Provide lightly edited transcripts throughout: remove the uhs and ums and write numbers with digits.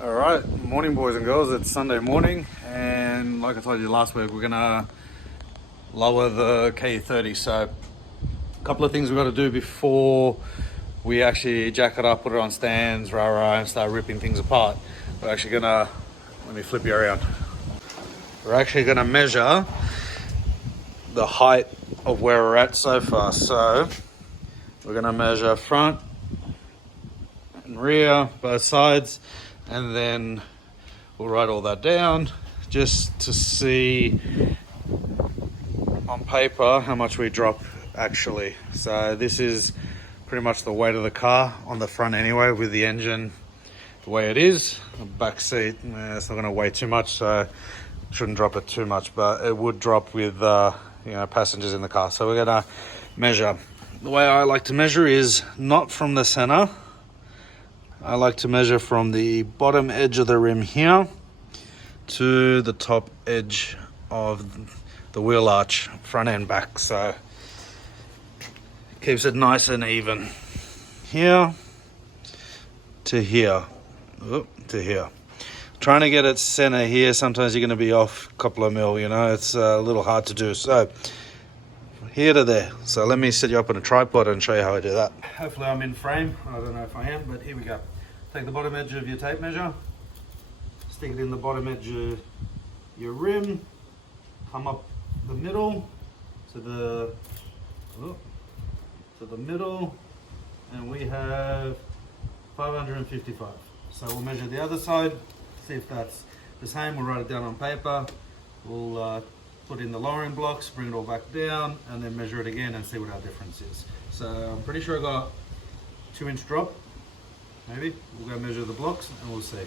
Alright, morning boys and girls, it's Sunday morning, and like I told you last week, we're gonna lower the KE30. So a couple of things we've got to do before we actually jack it up, put it on stands, and start ripping things apart. We're actually gonna, let me flip you around. We're actually gonna measure the height of where we're at so far. So we're gonna measure front and rear, both sides, and then we'll write all that down just to see on paper how much we drop actually. So this is pretty much the weight of the car on the front anyway, with the engine the way it is. The back seat, it's not going to weigh too much, so shouldn't drop it too much, but it would drop with passengers in the car. So we're going to measure. The way I like to measure is not from the center. I like to measure from the bottom edge of the rim here to the top edge of the wheel arch, front and back. So it keeps it nice and even. Here to here, to here. Trying to get it center here, sometimes you're going to be off a couple of mil, it's a little hard to do. So here to there. So let me set you up on a tripod and show you how I do that. Hopefully I'm in frame. I don't know if I am, but here we go. Take the bottom edge of your tape measure, stick it in the bottom edge of your rim, come up the middle to the middle, and we have 555. So we'll measure the other side, see if that's the same. We'll write it down on paper. We'll put in the lowering blocks, bring it all back down, and then measure it again and see what our difference is. So I'm pretty sure I got 2-inch drop. Maybe we'll go measure the blocks and we'll see.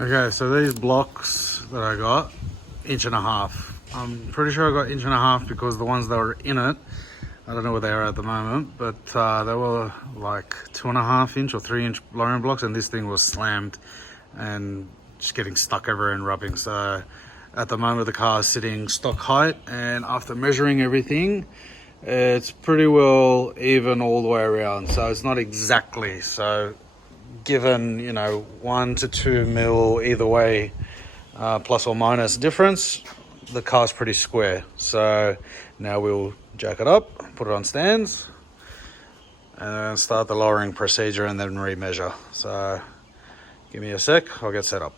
Okay, so these blocks that I got, 1.5 inches. I'm pretty sure I got 1.5 inches because the ones that were in it, I don't know where they are at the moment, but they were like 2.5 inch or 3-inch lowering blocks, and this thing was slammed and just getting stuck everywhere and rubbing. So at the moment the car is sitting stock height, and after measuring everything, it's pretty well even all the way around. So it's not exactly, so given 1 to 2 mil either way, plus or minus difference, the car's pretty square. So now we'll jack it up, put it on stands, and start the lowering procedure and then remeasure. So give me a sec, I'll get set up.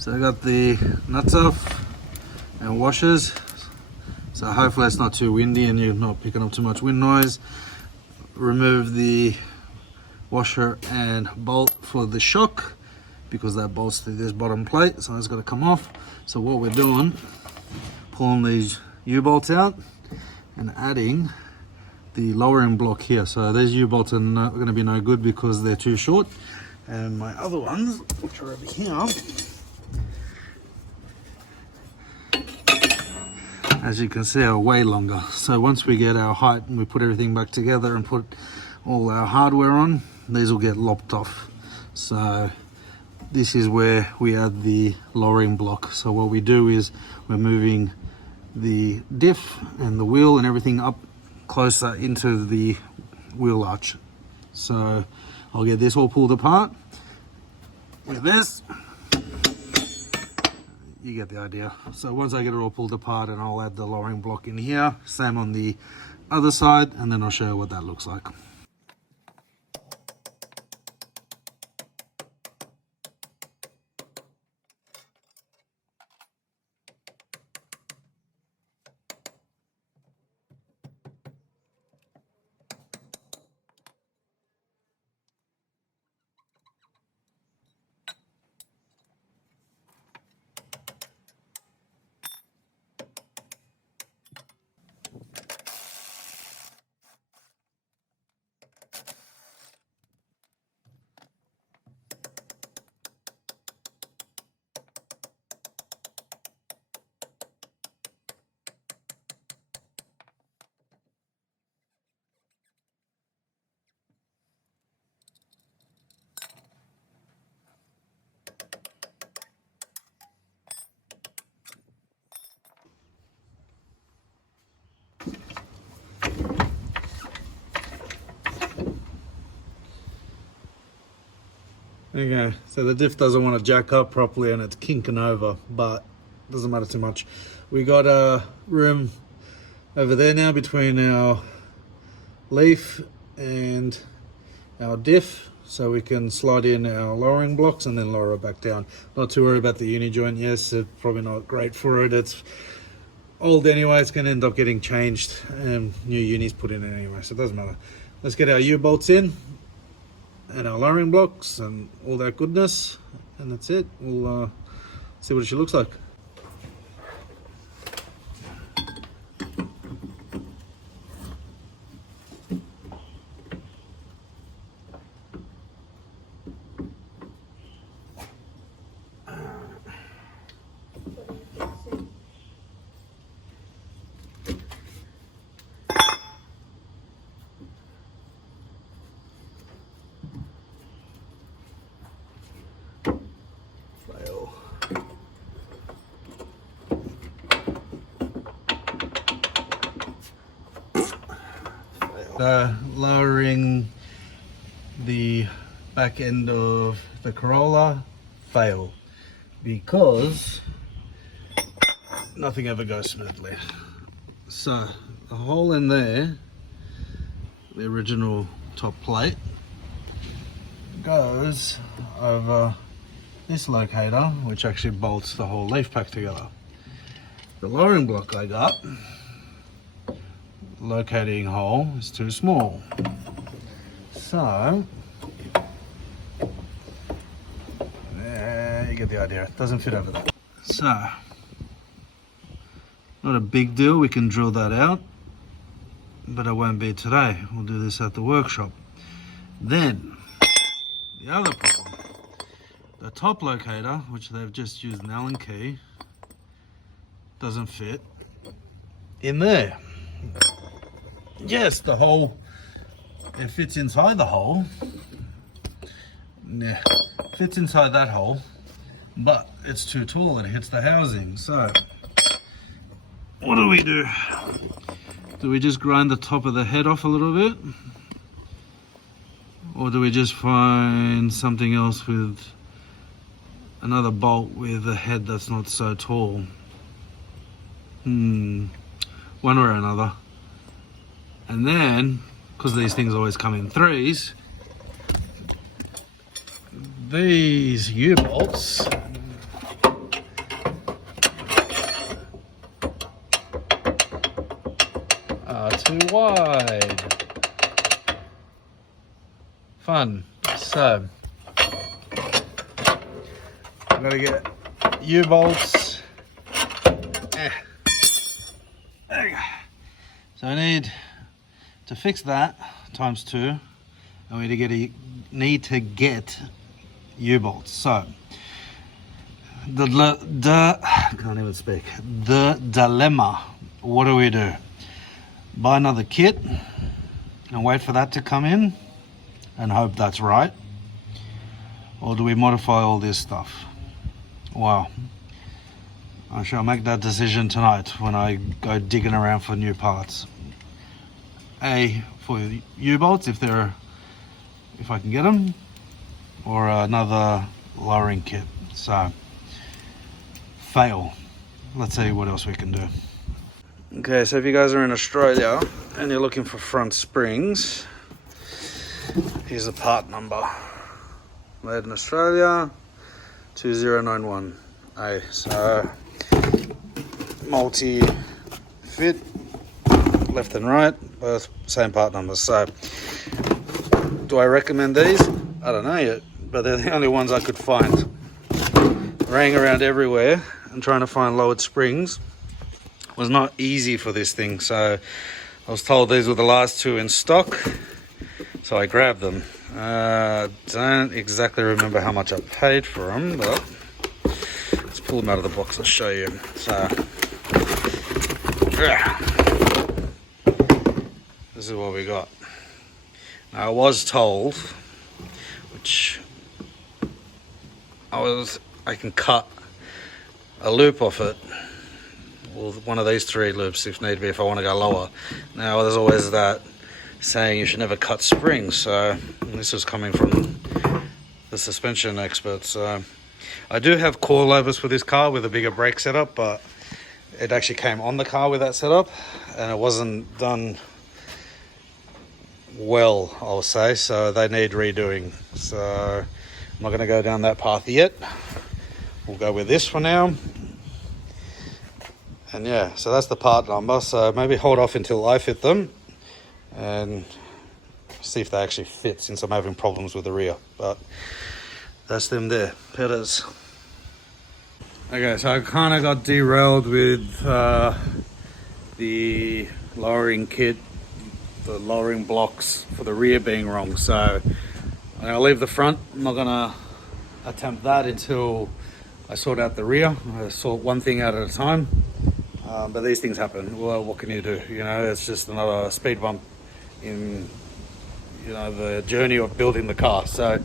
So I got the nuts off and washers, so hopefully it's not too windy and you're not picking up too much wind noise. Remove the washer and bolt for the shock because that bolts to this bottom plate, so it's got to come off. So what we're doing, pulling these U-bolts out and adding the lowering block here. So these U-bolts are not going to be no good because they're too short, and my other ones, which are over here, as you can see, are way longer. So once we get our height and we put everything back together and put all our hardware on, these will get lopped off. So this is where we add the lowering block. So what we do is we're moving the diff and the wheel and everything up closer into the wheel arch. So I'll get this all pulled apart with this. You get the idea. So once I get it all pulled apart, and I'll add the lowering block in here, same on the other side, and then I'll show you what that looks like. Okay, so the diff doesn't want to jack up properly and it's kinking over, but doesn't matter too much. We got a room over there now between our leaf and our diff, so we can slide in our lowering blocks and then lower it back down. Not too worried about the uni joint. Yes, it's probably not great for it. It's old anyway. It's going to end up getting changed and new unis put in it anyway, so it doesn't matter. Let's get our U-bolts in and our lowering blocks and all that goodness, and that's it. We'll see what she looks like. Lowering the back end of the Corolla, fail, because nothing ever goes smoothly. So the hole in there, the original top plate, goes over this locator, which actually bolts the whole leaf pack together. The lowering block I got, locating hole is too small, so you get the idea. It doesn't fit over there. So not a big deal, we can drill that out, but it won't be today. We'll do this at the workshop. Then the other problem, the top locator, which they've just used an Allen key, doesn't fit in there. Yes, the hole, it fits inside the hole. Yeah, fits inside that hole, but it's too tall and it hits the housing. So what do we do? Do we just grind the top of the head off a little bit? Or do we just find something else with another bolt with a head that's not so tall? One way or another. And then, because these things always come in threes, these U-bolts are too wide. Fun. So, I'm gonna get U-bolts. There we go. So I need to fix that times 2, and we need to get U-bolts. So I can't even speak. The dilemma. What do we do? Buy another kit and wait for that to come in and hope that's right, or do we modify all this stuff? Well, I shall make that decision tonight when I go digging around for new parts. For U-bolts, if I can get them, or another lowering kit. So, fail. Let's see what else we can do. Okay, so if you guys are in Australia and you're looking for front springs, here's the part number. Made in Australia, 2091A. So, multi-fit, left and right, both same part numbers. So, do I recommend these? I don't know yet, but they're the only ones I could find. Rang around everywhere and trying to find lowered springs was not easy for this thing. So I was told these were the last 2 in stock, so I grabbed them. Don't exactly remember how much I paid for them, but let's pull them out of the box. I'll show you. So this is what we got. Now I was told, which I can cut a loop off it, or one of these 3 loops if need be, if I want to go lower. Now there's always that saying you should never cut springs, so this is coming from the the suspension expert. So I do have coilovers for this car with a bigger brake setup, but it actually came on the car with that setup and it wasn't done well, I'll say, so they need redoing. So I'm not going to go down that path yet. We'll go with this for now. And yeah, so that's the part number. So maybe hold off until I fit them and see if they actually fit, since I'm having problems with the rear. But that's them there, Petters. Okay, so I kind of got derailed with the lowering kit, the lowering blocks for the rear being wrong. So I'm gonna leave the front. I'm not gonna attempt that until I sort out the rear. I sort one thing out at a time. But these things happen. Well, what can you do? You know, it's just another speed bump in, you know, the journey of building the car. So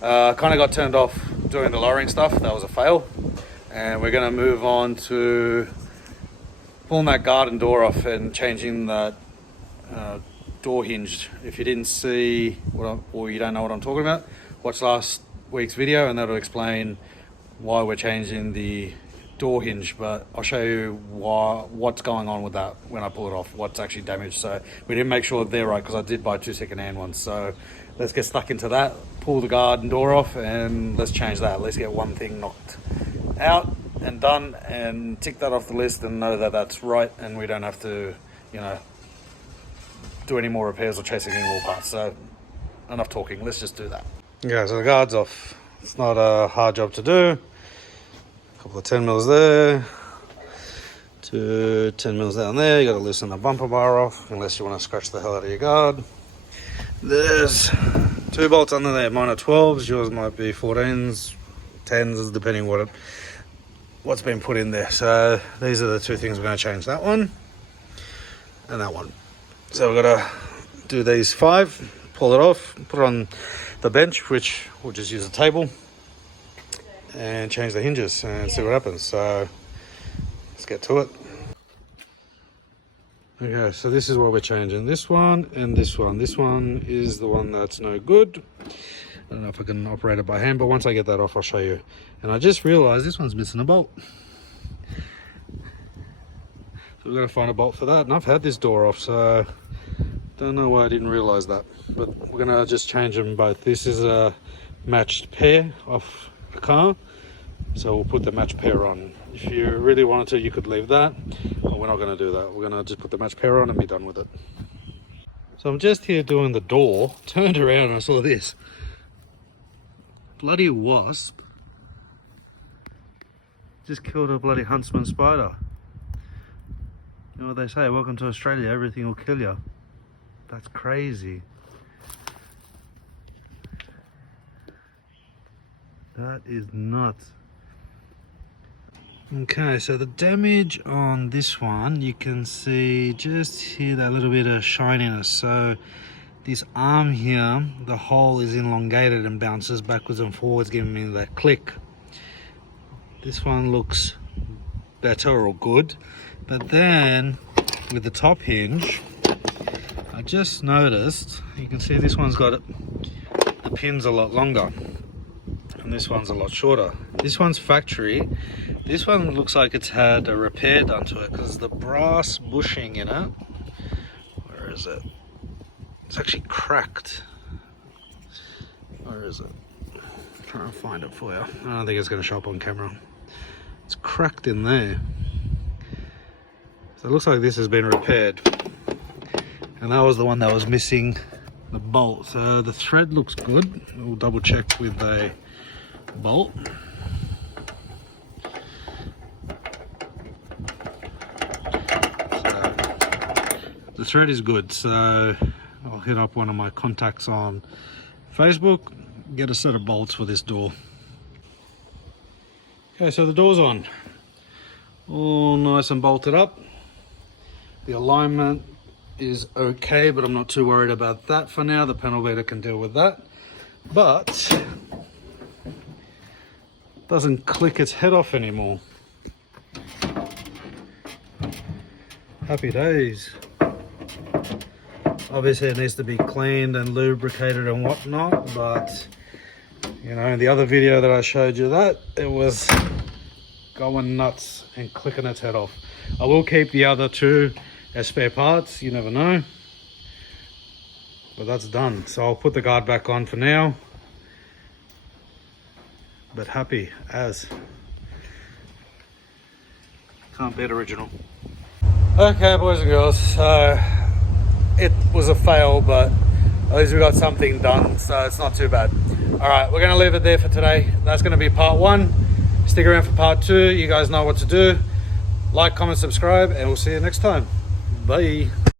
kind of got turned off doing the lowering stuff. That was a fail. And we're going to move on to pulling that garden door off and changing that door hinge. If you didn't see or you don't know what I'm talking about, watch last week's video and that'll explain why we're changing the door hinge. But I'll show you what's going on with that when I pull it off, what's actually damaged. So we didn't make sure they're right, because I did buy 2 second-hand ones. So let's get stuck into that, pull the garden door off, and let's change that. Let's get one thing knocked out and done and tick that off the list and know that that's right, and we don't have to, you know, do any more repairs or chasing any more parts. So enough talking, let's just do that. Okay, so the guard's off. It's not a hard job to do. Couple of 10 mils there, 2 10 mils down there. You got to loosen the bumper bar off unless you want to scratch the hell out of your guard. There's 2 bolts under there. Mine are 12s, yours might be 14s, 10s, depending what's been put in there. So these are the 2 things we're going to change, that one and that one. So we've got to do these 5, pull it off, put it on the bench, which we'll just use a table, and change the hinges and see what happens. So let's get to it. Okay, so this is what we're changing. This one and this one. This one is the one that's no good. I don't know if I can operate it by hand, but once I get that off, I'll show you. And I just realized this one's missing a bolt. So we're gonna find a bolt for that. And I've had this door off, so don't know why I didn't realize that. But we're gonna just change them both. This is a matched pair off the car, so we'll put the match pair on. If you really wanted to, you could leave that, but we're not going to do that. We're going to just put the match pair on and be done with it. So I'm just here doing the door, turned around and I saw this bloody wasp just killed a bloody huntsman spider. You know what they say, welcome to Australia, everything will kill you. That's crazy. That is nuts. Okay, so the damage on this one, you can see just here that little bit of shininess. So this arm here, the hole is elongated and bounces backwards and forwards, giving me that click. This one looks better or good, but then with the top hinge, I just noticed, you can see this one's got the pins a lot longer. And this one's a lot shorter. This one's factory. This one looks like it's had a repair done to it, because the brass bushing in it, where is it? It's actually cracked. Where is it? I'm trying to find it for you. I don't think it's going to show up on camera. It's cracked in there. So it looks like this has been repaired. And that was the one that was missing the bolt. So the thread looks good. We'll double check with a bolt. So the thread is good, so I'll hit up one of my contacts on Facebook, get a set of bolts for this door. Okay, so the door's on, all nice and bolted up. The alignment is okay, but I'm not too worried about that for now. The panel beater can deal with that, but doesn't click its head off anymore. Happy days. Obviously it needs to be cleaned and lubricated and whatnot, but You know, in the other video that I showed you that, it was going nuts and clicking its head off. I will keep the other two as spare parts, you never know. But that's done. So I'll put the guard back on for now. But happy as. Can't beat original. Okay, boys and girls, so it was a fail, but at least we got something done, so it's not too bad. All right, we're gonna leave it there for today. That's gonna be part 1. Stick around for part 2. You guys know what to do. Like, comment, subscribe, and we'll see you next time. Bye.